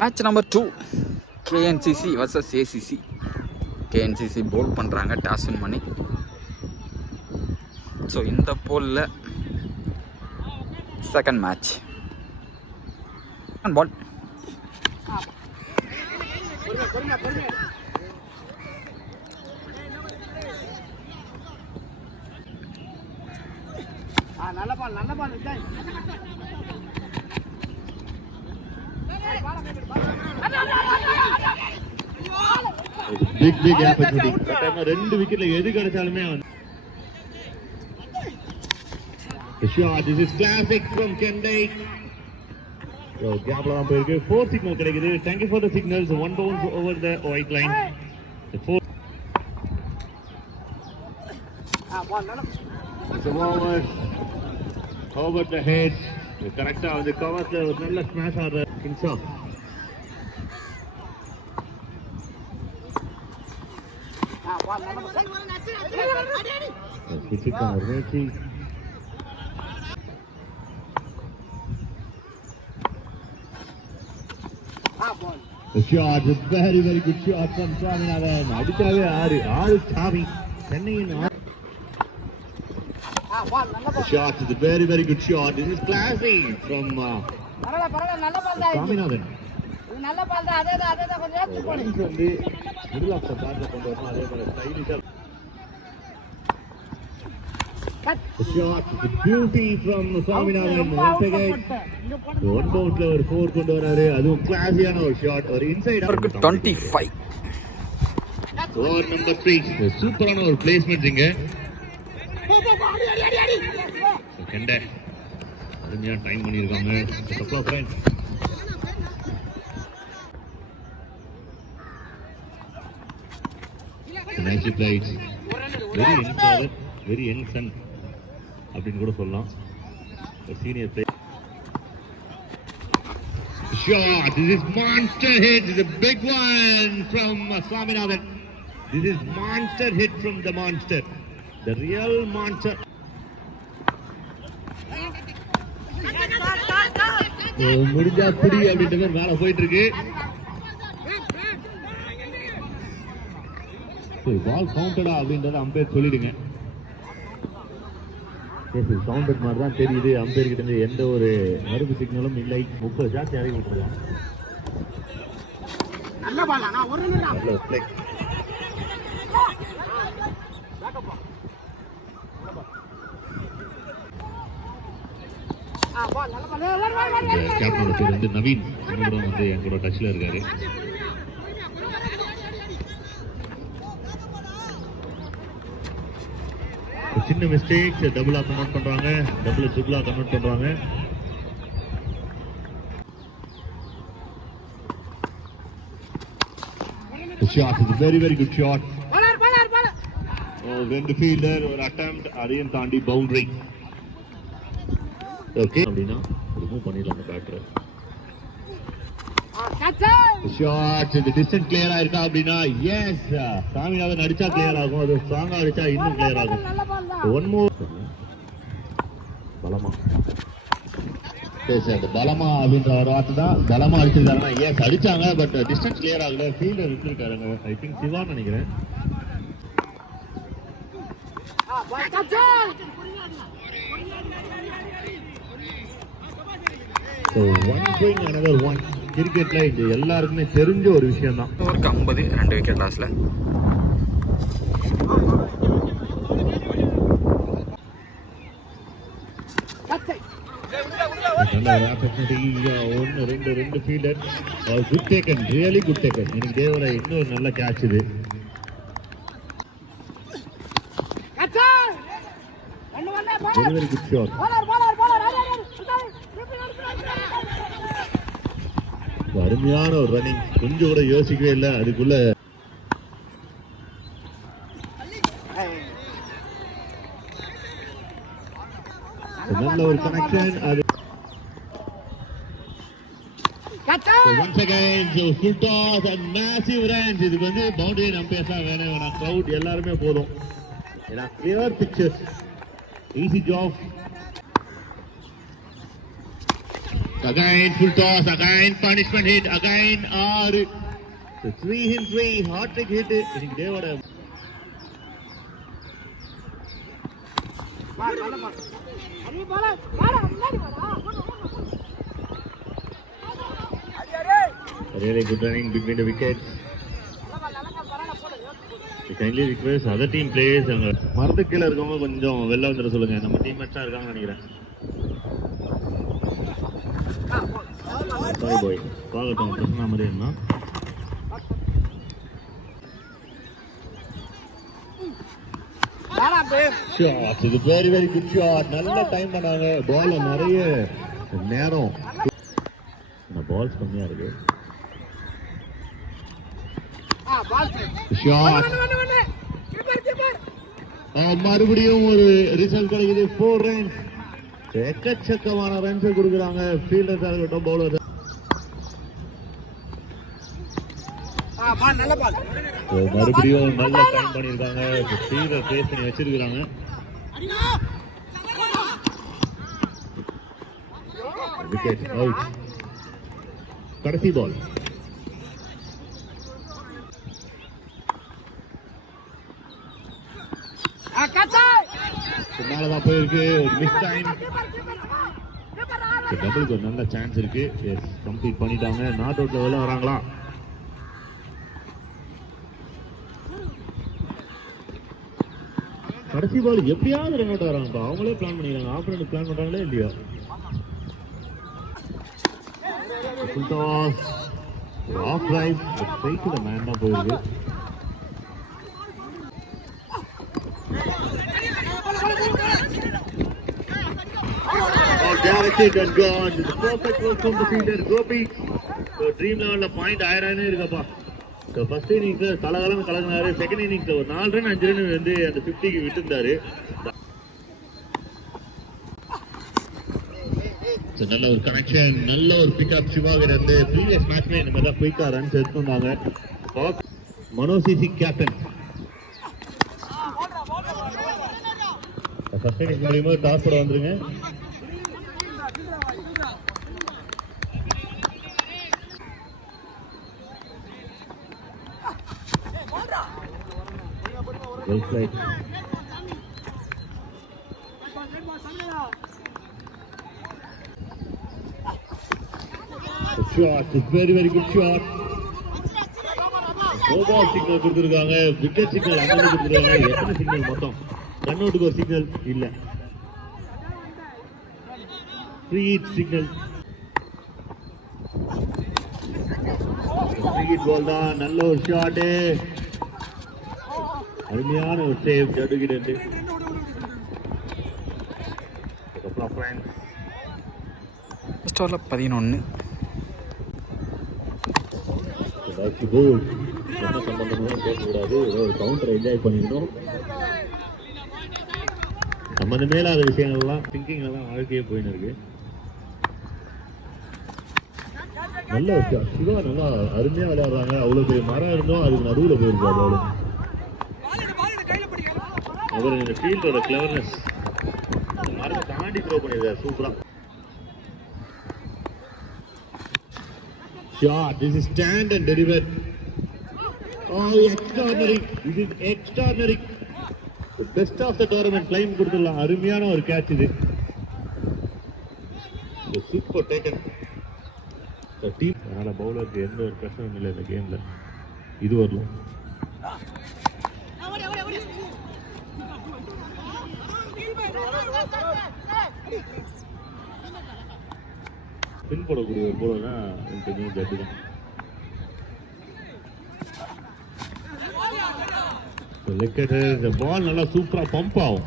Match number 2 KNCC vs ACC. KNCC போல் பண்ணுறாங்க toss win பண்ணி. So இந்த போலில் செகண்ட் மேட்ச் பால் நல்ல பால் நல்ல பால் விஜய். big opportunity. ரெண்டு விக்கெட்ல எது கிடைச்சாலுமே shot. This is classic from Kendall. So gap la போயிருக்கு. 4 signal கிடைக்குது. Thank you for the signals. One bounce over the white line. The 4 over the head. கரெக்டா வந்து கவர்ல ஒரு நல்ல ஸ்மாஷ் ஆடுற கின்சா. The shot, a very good shot from Swaminathan. அடிச்சாவே ஆறு சாமி சென்னையின் The shot is a very good shot. This is classy from Swaminathan. நல்ல பால் தான். அதே கொஞ்சம் ஏத்தி போடு. வந்து மிடில் ஆஃப் தி பேட்ல கொண்டு வரணும். அதே மாதிரி ஸ்டைலிஷா. The shot is a beauty from Swaminathan. Once again one bounce ஒரு 4 கொண்டு வராரு. அதுவும் கிளாஸியான ஒரு ஷாட். ஒரு இன்சைட் 25 ஓவர் நம்பர் 3. சூப்பரான ஒரு பிளேஸ்மென்ட் இங்க. கெண்ட அருமையா டைம் பண்ணிருக்காங்க. சப்ளா friend nicely played. Very young father, very young son அப்படின்னு கூட சொல்லலாம். Senior player. Shot. This is monster hit. This is a big one from Swaminathan. This is monster hit from the monster. The real monster. முடிஞ்சா புடி அப்படின்ற மாதிரி மேல போயிட்டு இருக்கு. பால் கவுண்டடா அப்படின்றத அம்பையர் சொல்லிடுங்க. கவுண்டட் மாதிரி தான் தெரியுது. அம்பையர் கிட்ட இருந்து எந்த ஒரு மறுப்பு சிக்னலும் இல்லை. 30 ஷாட் இறங்கி விட்டுருலாம். கேப்டனோட பேர் வந்து நவீன். இவரும் வந்து என் கூட டச்ல இருக்காரு. சின்ன மிஸ்டேக் டபுளா கன்வெர்ட் பண்றாங்க. டபுள் ட்ரிபிளா கன்வெர்ட் பண்றாங்க. The shot is a very good shot. ரெண்டு ஃபீல்டர் ஒரு அட்டெம்ப்ட் அதையும் தாண்டி பவுண்டரி. ஓகே அப்படினா ரிமூவ் பண்ணிடலாம் பேட்டர். ஷாட் இந்த டிஸ்டன்ஸ் கிளியர் ஆயிருக்கா அப்படின்னா எஸ் சாமிநாதன் அடிச்சா கிளியர் ஆகும். அது ஸ்ட்ராங்கா அடிச்சா இன்னும் கிளியர் ஆகும். ஒன் மோர் பலமா பேசுறது பலமா அப்படின்ற ஒரு வார்த்தை தான். பலமா அடிச்சிருக்காருன்னா எஸ் அடிச்சாங்க. பட் டிஸ்டன்ஸ் கிளியர் ஆகல. ஃபீல்டர் விட்டுருக்காருங்க. ஐ திங்க் சிவான்னு நினைக்கிறேன். So one thing another one. கிரிக்கெட்ல இது எல்லாருக்குமே தெரிஞ்ச ஒரு விஷயம் தான். ஒரு 50 2 விக்கெட் லாஸ்ல. ரெண்டு fielder good taken. Really good taken. இன்னைக்கு தேவரை இன்னொரு நல்ல கேட்ச் இது. Very good shot. அருமையான ஒரு ரன்னிங். கொஞ்சம் கூட யோசிக்கவே இல்லை. அதுக்குள்ள நல்ல ஒரு கனெக்ஷன். அது once again full toss and massive runs. இது வந்து பவுண்டரி நம்பேஸா வேணாம். கிரவுட் எல்லாருமே போதும். ஏன்னா clear pictures easy job. Again full toss, again punishment hit, again R. So 3 in 3, hot trick hit. I think they were வா நல்ல பால் அடி பால் வாடா முன்னாடி வாடா really good running between the wickets. I kindly request other team players அங்க மரத்து கீழ இருக்கவங்க கொஞ்சம் வெளில வந்துட சொல்லுங்க. நம்ம டீம் மேட்சா இருக்காங்கன்னு நினைக்கிறேன். Bye boy. பாகட்டும் பிரச்சனை மாதிரி இருந்தா. வாடா பே Shot. It's a very very good shot. நல்ல டைம் பண்ணாங்க. பால் நிறைய நேரம். இந்த பால்ஸ் கம்மியா இருக்கு. பால் Shot. கீப்பர் மறுபடியும் ஒரு ரிசல்ட் கிடைக்குது. 4 runs. எக்கச்சக்கமான ரன்ஸ் கொடுக்குறாங்க ஃபீல்டர்ஸா இருக்கட்டும் பவுலர். பால் நல்ல பால் மறுபடியும் நல்ல டைம் பண்ணிருக்காங்க. ஃபீல்டர் பேஸ் பண்ணி வச்சிருக்காங்க. Wicket out. கடைசி பால். மேலதான் போயிருக்கு. Miss time. டபுளுக்கு ஒரு நல்ல சான்ஸ் இருக்கு. எஸ் கம்ப்ளீட் பண்ணிட்டாங்க. நாட் அவுட்ல வெளில வராங்களா? கடைசி பால் எப்படியாவது ரன் அவுட் வராங்க. அவங்களே பிளான் பண்ணிக்கிறாங்க. ஆப்போனன்ட் பிளான் பண்றாங்களே இல்லையா? Full toss. Off right. Straight to man தான் போயிருக்கு. Directed and gone. The perfect work from the fielder Gopi. So dream level la point ஆயிரானே இருக்கப்பா. So first innings கலகலன்னு கலங்கினாரு. செகண்ட் இன்னிங்ஸ்ல ஒரு 4 ரன் 5 ரன் வந்து அந்த 50க்கு விட்டுட்டாரு. So நல்ல ஒரு கனெக்ஷன், நல்ல ஒரு பிக்அப் சிவாகிட்ட இருந்து. ப்ரீவியஸ் மேட்ச்ல இந்த மாதிரி தான் குயிக்கா ரன்ஸ் எடுத்துட்டாங்க. Manoj CC captain. First innings மூலமா டாஸ் போட வந்துருங்க. Well played. The shot is very very good shot. No ball signal கொடுத்திருக்காங்க. விக்கெட் சிக்னல் அங்க கொடுத்திருக்காங்க. எத்தனை சிக்னல் மொத்தம்? ரன் அவுட்டுக்கு ஒரு சிக்னல் இல்ல. Free hit signal. Free hit ball தான். நல்ல ஒரு ஷாட். அருமையான ஒரு சேவ் ஜடுகிட்ட இருந்து. ஃபர்ஸ்ட் ஓவரில் 11. என்ன சம்பந்தமும் பேசக்கூடாது. ஒரு கவுண்டரை என்ஜாய் பண்ணிக்கணும். சம்பந்தமே இல்லாத விஷயங்கள்லாம் திங்கிங் எல்லாம் வாழ்க்கையே போயின்னு இருக்கு. நல்ல விஷயம். சிவா நல்லா அருமையா விளையாடுறாங்க. அவ்வளவு பெரிய மரம் இருந்தோம் அதுக்கு நடுவில் போயிருக்காரு. அவரு அவர் இந்த ஃபீல்டோட கிளவர்னஸ் மரத்தை தாண்டி த்ரோ பண்ணிருக்காரு. சூப்பரா shot. This is stand and deliver. Oh, extraordinary. This is extraordinary. The best of the tournament. Climb கொடுத்துடலாம். அருமையான ஒரு கேட்ச் இது. Super taken. டீம் அதனால பவுலருக்கு எந்த ஒரு பிரச்சனையும் இல்லை இந்த கேம்ல. இது வரலாம். பின் போடக்கூடிய ஒரு போலனா எனக்கு தெரியும் ஜட்டு தான். இந்த பால் நல்லா சூப்பரா பம்ப் ஆகும்.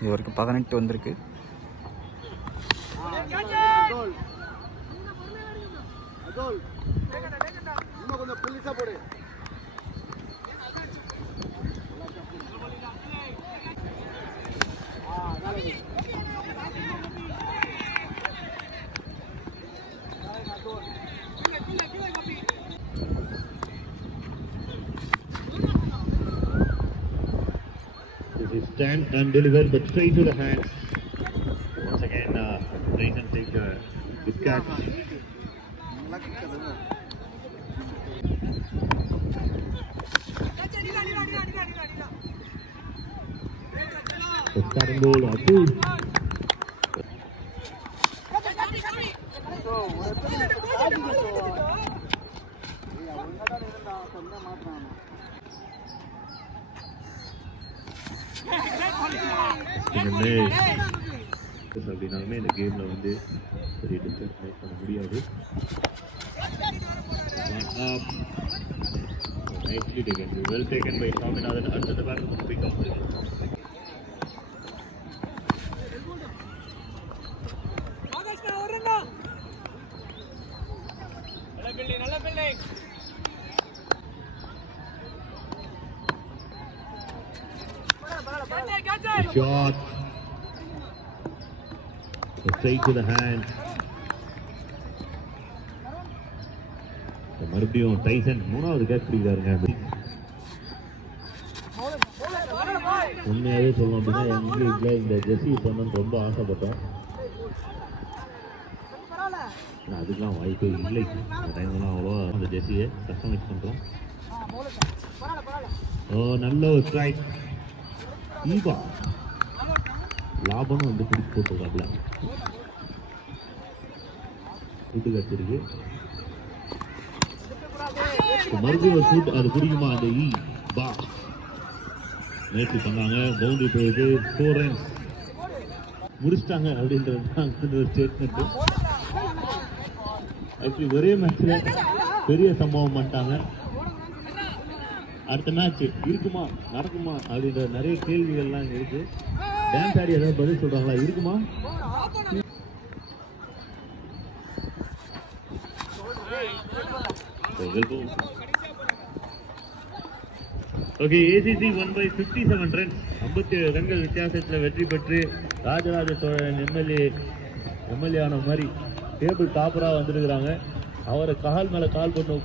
இது வரைக்கும் 18 வந்திருக்கு. தோல் இன்னும் கொஞ்சம் புள்ளிசா போடு This is stand and deliver, but straight to the hands. Once again, Nathan takes a good catch. The starting ball, Abdul. அப்படின்னாலுமே இந்த கேம்ல வந்து பெரிய டிஸ்டன்ஸ் மேக் பண்ண முடியாது. Nicely taken, well taken by Swaminathan. அடுத்த batsman pick up. Shot. Straight to the hands. மறுபடியும் Tyson மூணாவது கேட்ச் பிடிக்கிறாருங்க. உண்மையாவே சொல்லணும் அப்படின்னா எங்க வீட்டுல இந்த ஜெர்சி பண்ணணும்னு ரொம்ப ஆசைப்பட்டோம். அதுக்கெல்லாம் வாய்ப்பே இல்லை. அந்த டைம்லாம் அவ்வளோ அந்த ஜெர்சியை கஸ்டமைஸ் பண்றோம். நல்ல ஒரு ஸ்ட்ரைக். ஈபா லாபம்னு வந்து பிடிச்சி போட்டுருக்காப்ல. வீட்டு கட்டிருக்கு மறுபடியும் ஷூட். அது பிடிக்குமா? அந்த பா முயற்சி பண்ணாங்க. பவுண்டரி போயிட்டு 4 runs முடிச்சிட்டாங்க அப்படின்றது ஒரு ஸ்டேட்மெண்ட். ஆக்சுவலி ஒரே மேட்ச்ல பெரிய சம்பவம் பண்ணிட்டாங்க. அடுத்த மேட்ச் இருக்குமா நடக்குமா அப்படின்ற நிறைய கேள்விகள்லாம் இங்க இருக்கு. டான்ஸ் ஆடி ஏதாவது பதில் சொல்றாங்களா? இருக்குமா? ஓகே, ACC 1 by 57 runs, 57 ரன்கள் வித்தியாசத்தில் வெற்றி பெற்று ராஜராஜ சோழன் எம்எல்ஏ ஆன மாதிரி டேபிள் டாப்பரா வந்திருக்கிறாங்க. அவரை கால் மேல கால் பண்ண